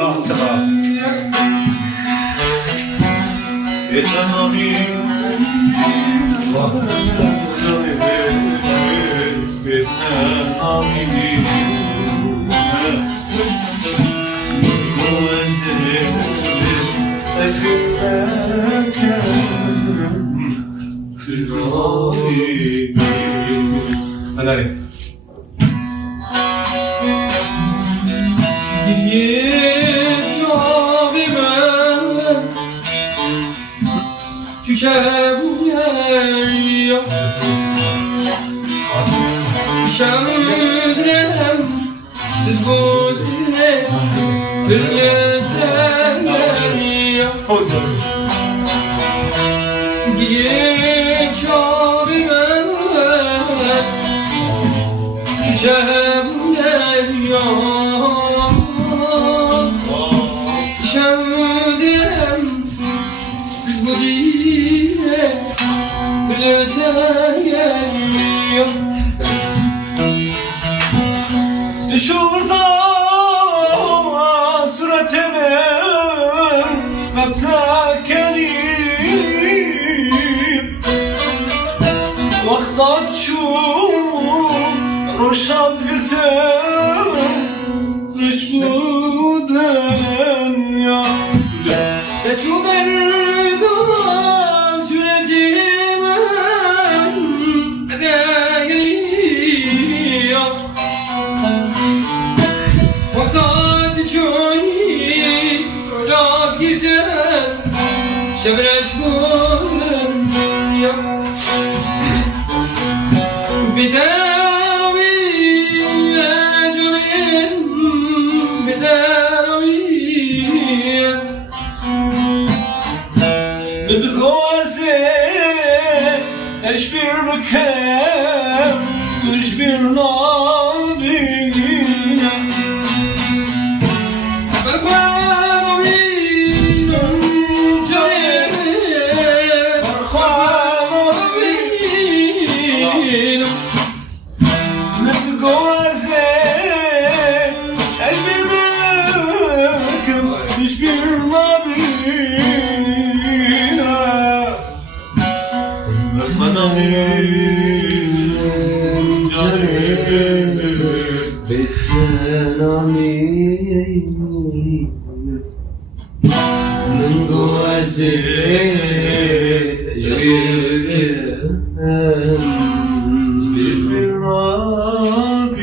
Arantara Betanami Betanami Hadi. Geç abime tükebuler Şemdrem siz bu dile Dilleseler Geç abime tükebuler Şemdrem siz bu dile Dilleseler Düş orada suratımın Hatta kerim Vaktat şu Roşan girtem Düş bu dünya Güzel Şu berdan süretimen Edegriya Vaktat çoğu Roşat girtem Şebreş bu dünya Biter Bedgoze eşbir kem Eşbir nabine Barkhanavînum cayê Barkhanavînum Bedgoze eşbir kem Eşbir nabine من قواسي تجريك Bir Rabbim